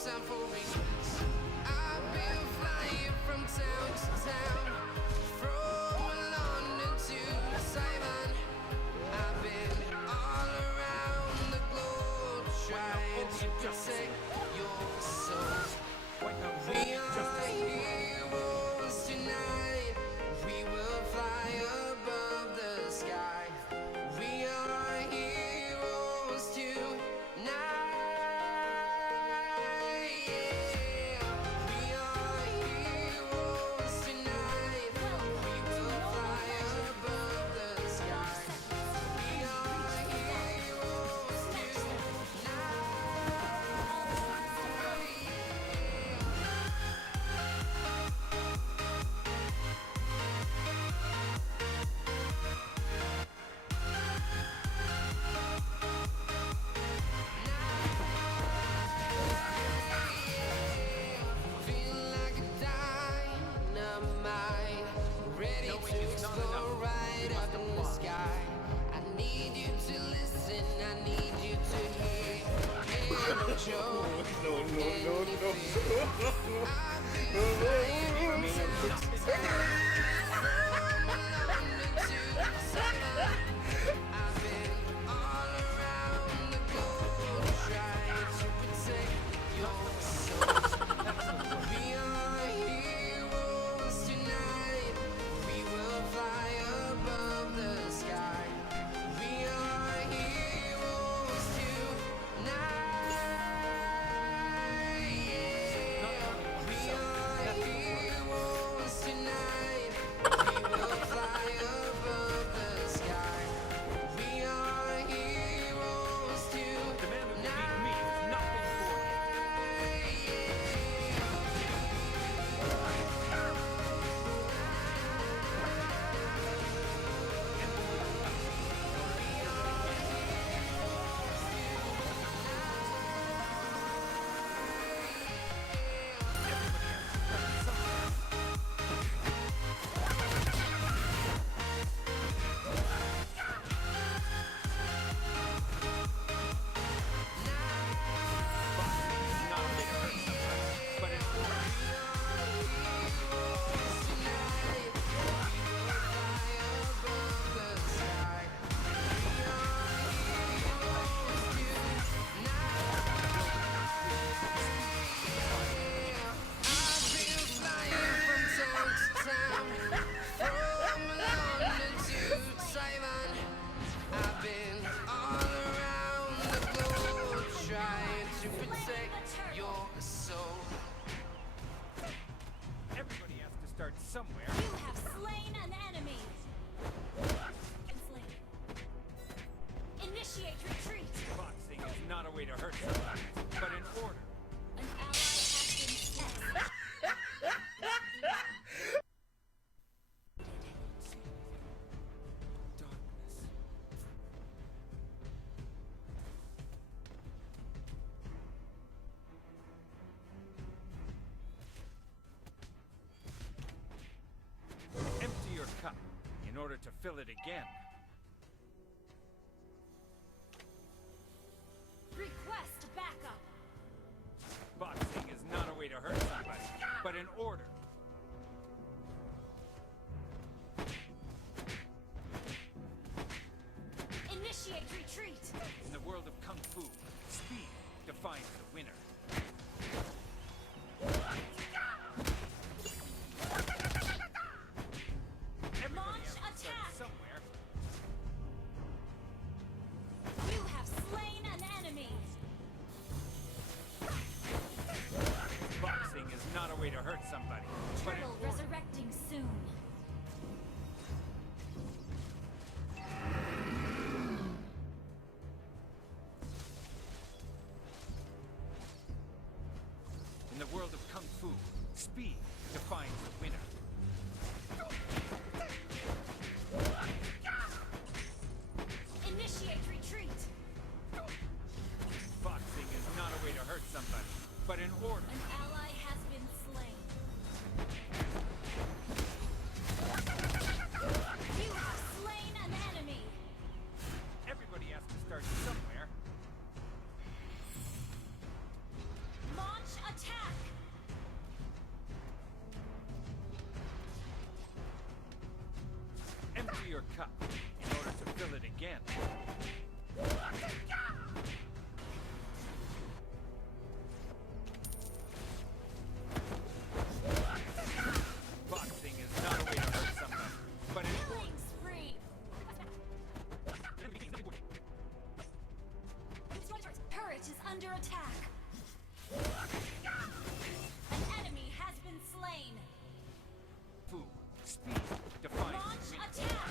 time for weeks. I've been flying from town to town, from London to Taiwan. I've been all around the globe trying to protect your soul. We are heroes tonight. We will fly above the sky. We are heroes tonight. Yeah. We are heroes tonight. We will fly above the sky. We are heroes feel like a dynamite, ready to explode right up in the sky. I need you to listen, I need you to hear. Ain't no joke, anything. I've been flying from town to town, from London to Taiwan. I've been all around the globe trying to protect your soul. We are heroes tonight. We will fly above the sky. We are heroes tonight. Yeah. We are heroes tonight. We will fly above the sky. We are heroes tonight. Everybody has to start somewhere. You have slain an enemy. Slain. Initiate retreat. Boxing is not a way to hurt somebody, but an order. An ally has been slain. Darkness. Empty your cup in order to fill it again. Request backup. Boxing is not a way to hurt somebody, but an order. Initiate retreat. In the world of Kung Fu, speed defines the winner. Everybody Launch has to start attack. somewhere. You have slain an enemy. Boxing is not a way to hurt somebody, but an Turtle order. resurrecting soon. In the world of Kung Fu, speed defines the winner. Initiate retreat. Boxing is not a way to hurt somebody, but an order. An ally has been slain. You have slain an enemy. Everybody has to start somewhere. Launch your cup in order to fill it again. Boxing is not a way to hurt somebody, but an Killing spree. Turret is under attack. An enemy has been slain. food. Speed defines Launch the winner. attack.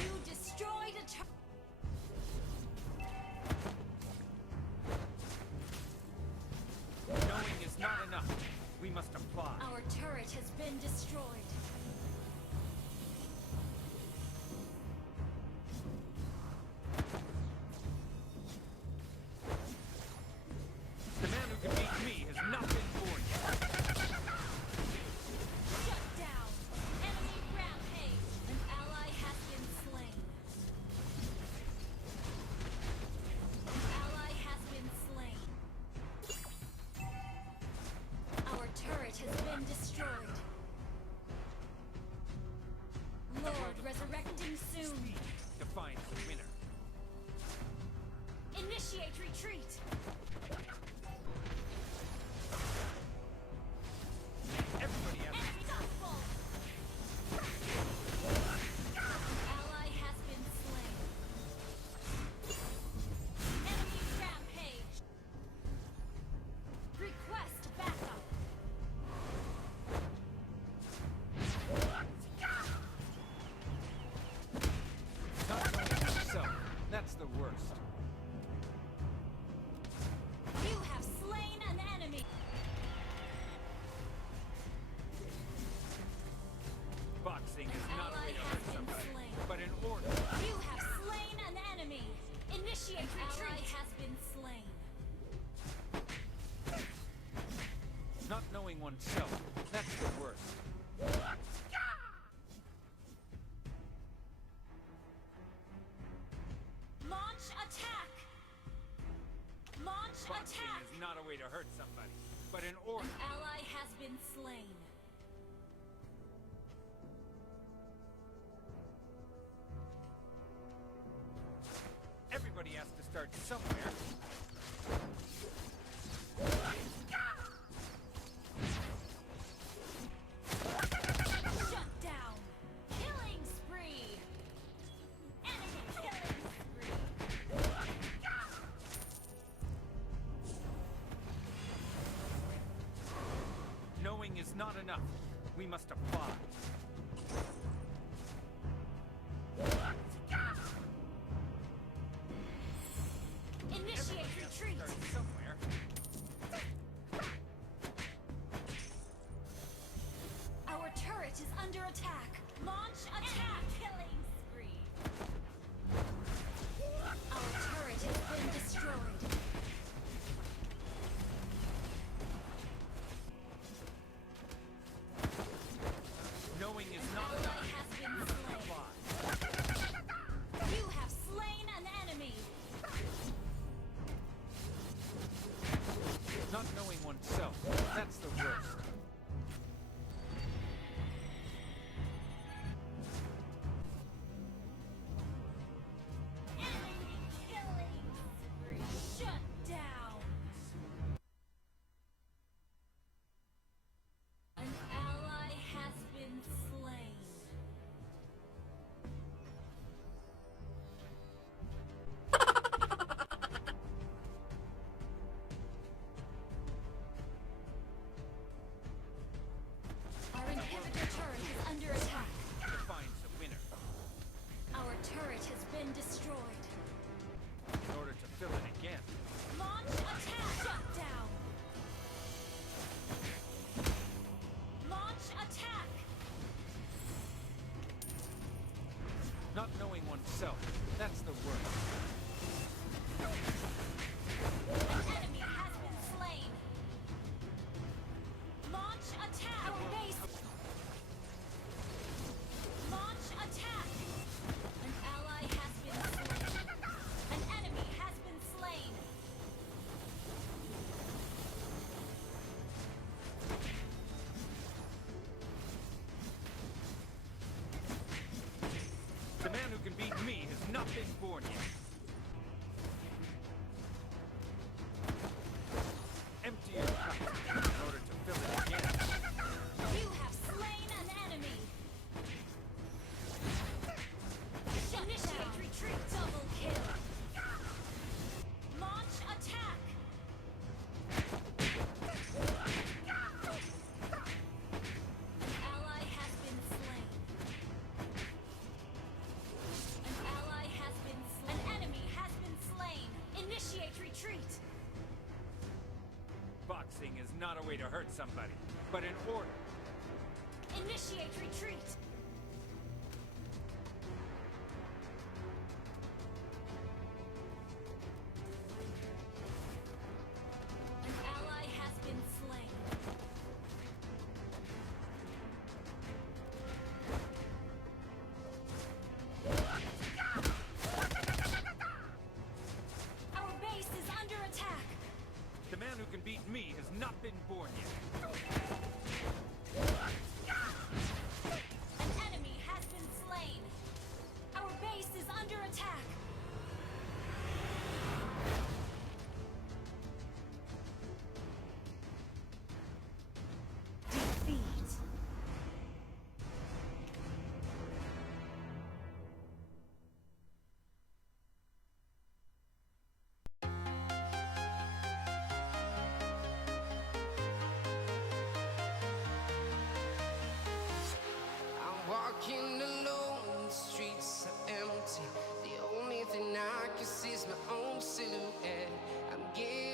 You destroyed a turret. Knowing is not enough. We must apply. Our turret has been destroyed. The man who can beat me has not been born yet. Shut down. Enemy rampage. An ally has been slain. An ally has been slain. Our turret has been destroyed. Lord resurrecting soon. Speed defines the winner. Initiate retreat. Everybody has Enemy double. Ally has been slain. Enemy rampage. Request backup. not knowing yourself. That's the worst. You have slain an enemy. Boxing An is not a ally way to has hurt been somebody, slain. but an order. You have slain an enemy. Initiate retreat. Ally has been slain. Not knowing oneself. That's the worst. Launch attack. Launch Boxing attack. is not a way to hurt somebody, but an order. An ally has been slain. Everybody has to start somewhere. Shut down. Killing spree. Enemy killing spree. Knowing is not enough. We must apply. Initiate Everybody has to retreat. start somewhere. Our turret is under attack. Launch attack. Killing spree. Our turret has been destroyed. Knowing is not Ally enough. has been We must slain. apply. You have slain an enemy. Not knowing oneself. That's the worst. Enemy killing spree. Shut down. An ally has been slain. Our inhibitor turret is under attack. Defines the winner. Our turret has been destroyed. In order to fill it again. Launch attack. Shut down. Launch attack. Not knowing oneself. That's the worst. An enemy has been slain. Launch attack. Our base. Launch attack. An ally has been slain. An enemy has been slain. man who can beat me has not been born yet. Empty your cup in order to fill it again. You have slain an enemy. Initiate retreat. Double kill. Launch attack. An ally has been slain. An ally has been slain. An enemy has been slain. Initiate retreat. Boxing is not a way to hurt somebody, but in order. Initiate retreat. An ally has been slain. Our base is under attack. The man who can beat me has not been born yet. An enemy has been slain. Our base is under attack. Defeat. I'm walking alone, the streets are empty. The only thing I can see is my own silhouette. I'm getting